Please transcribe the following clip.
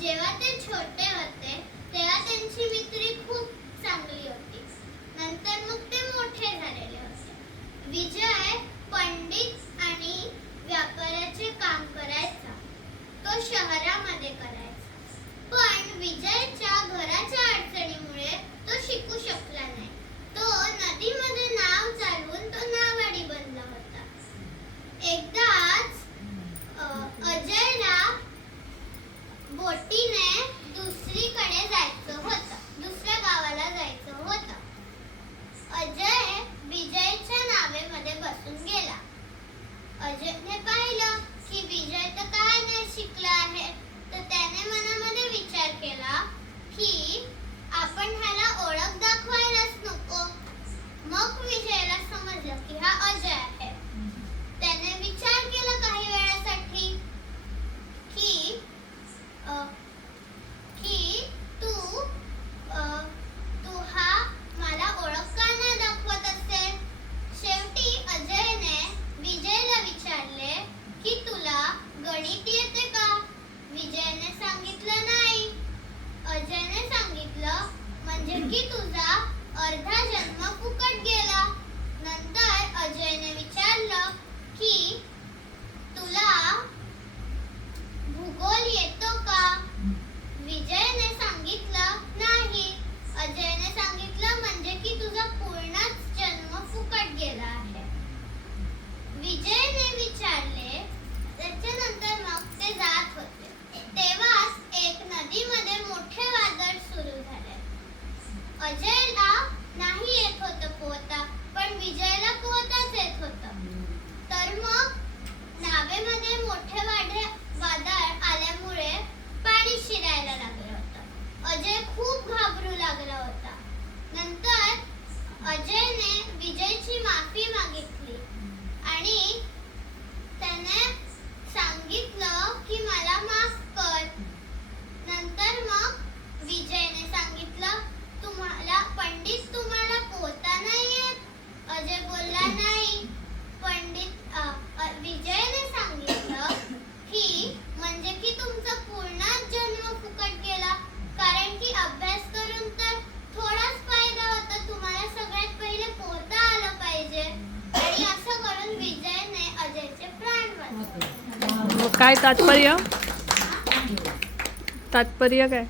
जेव्हा ते छोटे होते तेव्हा त्यांची मित्री खूप चांगली होती. नंतर मग ते मोठे झालेले होते. विजय पंडित आणि व्यापाराचे काम करायचा. तो शहरामध्ये करायचा. पण विजयच्या घराच्या अडचणीमुळे तो शिकू शकला नाही. तो नदीमध्ये नाव चालवून तो नावाडी बनला होता. एकदाच अजयला बोटीने दुसरीकडे जायचं होतं. दुसऱ्या गावाला जायचं होतं. अजय विजयच्या नावेमध्ये बसून गेला. अजयने पाहिलं की विजय तर काय नाही शिकला आहे. तर त्याने मनामध्ये विचार केला की आपण ह्याला ओळख दाखवायलाच नको. मग विजयला समजलं की हा अजय आहे. त्याने विचार केला काही वेळासाठी की तू हा मला ओळख का नाही दाखवत असेल. शेवटी अजयने विजयला विचारले की तुला गणित येते का. विजयने सांगितलं नाही. अजयने सांगितलं म्हणजे की तुझा अर्धा जन्म फुकट गेला. नंतर अजयने विचारलं की तुला भूगोल येतो का. विजयने सांगितलं नाही. अजयने सांगितलं म्हणजे की तुझा पूर्णच जन्म फुकट गेला आहे. विजयने विचारले. त्याच्यानंतर मग ते जात होते. तेव्हाच एक नदीमध्ये मोठे वादळ सुरू झाले. अजयला नाही येत होतं पोहता, पण विजयला पोहताच येत होतं. तर मग नावेमध्ये मोठे वादळ आल्यामुळे पाणी शिरायला लागलं होतं. अजय खूप घाबरू लागला होता. नंतर अजयने विजयची माफी मागितली आणि त्याने सांगितलं की मला माफ कर. नंतर मग विजयने सांगितलं तुम्हाला पोहता नाही येत. अजय बोलला नाही. विजयने सांगितलं की म्हणजे की तुमचा पूर्ण जन्म फुकट गेला. कारण की अभ्यास करून तर थोडाच फायदा होता. तुम्हाला सगळ्यात पहिले पोहता आलं पाहिजे. आणि असं करून विजयने अजयचे प्राण वाचवले. काय तात्पर्य काय.